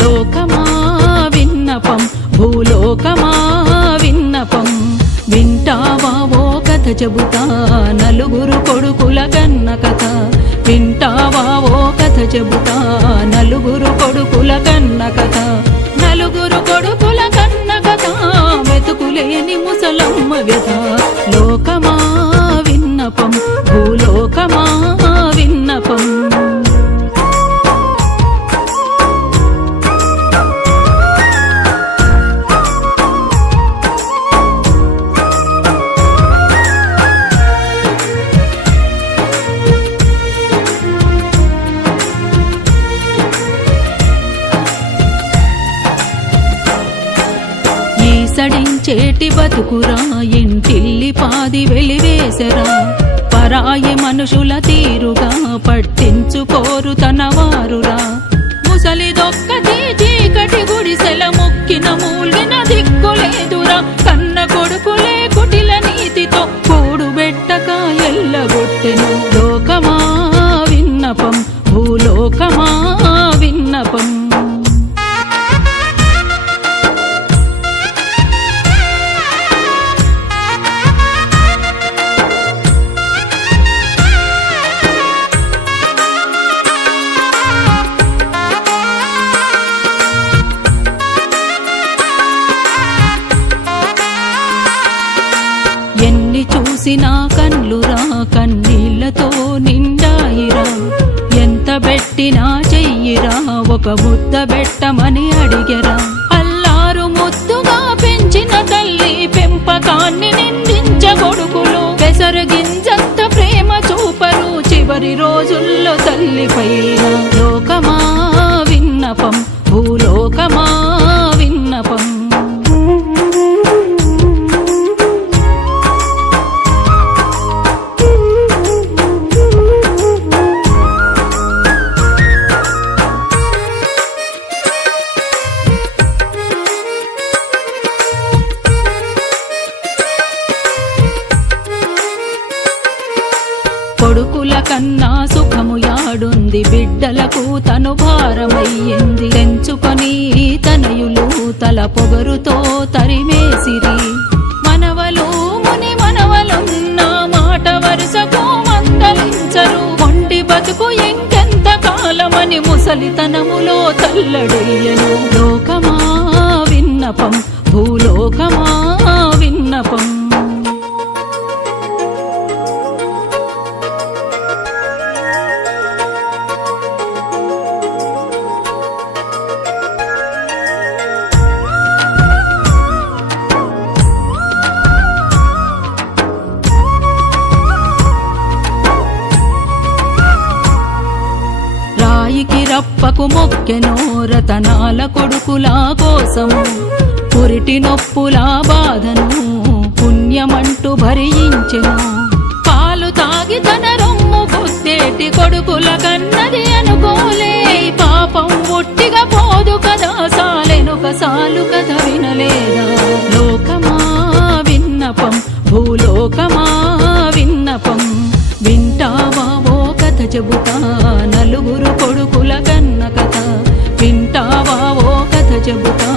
లోకమా విన్నపం భూలోకమా విన్నపం వింటావా ఓ కథ చెబుతా నలుగురు కొడుకుల కన్న కథ వింటావా ఓ కథ చెబుతా నలుగురు కొడుకుల కన్న కథ నలుగురు కొడుకుల కన్న కథ మెతుకులేని ముసలమ్మ వ్యథ లోకమా విన్నపం భూలోకమా విన్నపం సడించేటి బతుకురా ఇంటిల్లి పాది వెలివేసరా పరాయి మనుషుల తీరుగా పట్టించుకోరు తన వారురా ముసలిదొక్కటి చీకటి గుడిసెల మొక్కిన మూలిన దిక్కులేదురా కన్న కొడుకులే కుటిల నీతితో కూడుబెట్టక ఎల్లగొట్టెను లోకమా విన్నపం భూలోకమా విన్నపం చూసిన కన్నురా కన్నీళ్లతో నిండాయిరా ఎంత పెట్టినా చెయ్యిరా ఒక ముద్ద పెట్టమని అడిగరా అల్లారు ముద్దుగా పెంచిన తల్లి పెంపకాన్ని నిందించ కొడుకులు పెసరగింజంత ప్రేమ చూపరు చివరి రోజుల్లో తల్లిపైన లోకమా విన్నపం భూలోకమా విన్నపం కొడుకుల కన్నా సుఖము యాడుంది బిడ్డలకు తను భారమయ్యింది తెంచుకొని తనయులు తల పొగరుతో తరిమేసిరి మనవలు ముని మనవలున్న మాట వరుసకు మందలించరు మొండి బతుకు ఇంకెంత కాలమని ముసలితనములో తల్లడయ్యను లోకమా విన్నపం భూలోకమా విన్నపం రాయికి రప్పకు మొక్కెనో రతనాల కొడుకుల కోసము పురిటి నొప్పుల బాధను పుణ్యమంటూ భరించెను పాలు తాగి తన రొమ్ము గుద్దేటి కొడుకుల కన్నది అనుకోలే పాపం ఒట్టిగా పోదు కదా సాలెనుక సాలు కథ వినలేదా లోకమా విన్నపం భూలోకమా విన్నపం వింటావా ఓ కథ చెబుతా నలుగురు కొడుకుల కన్న కథ వింటావా ఓ కథ చెబుతా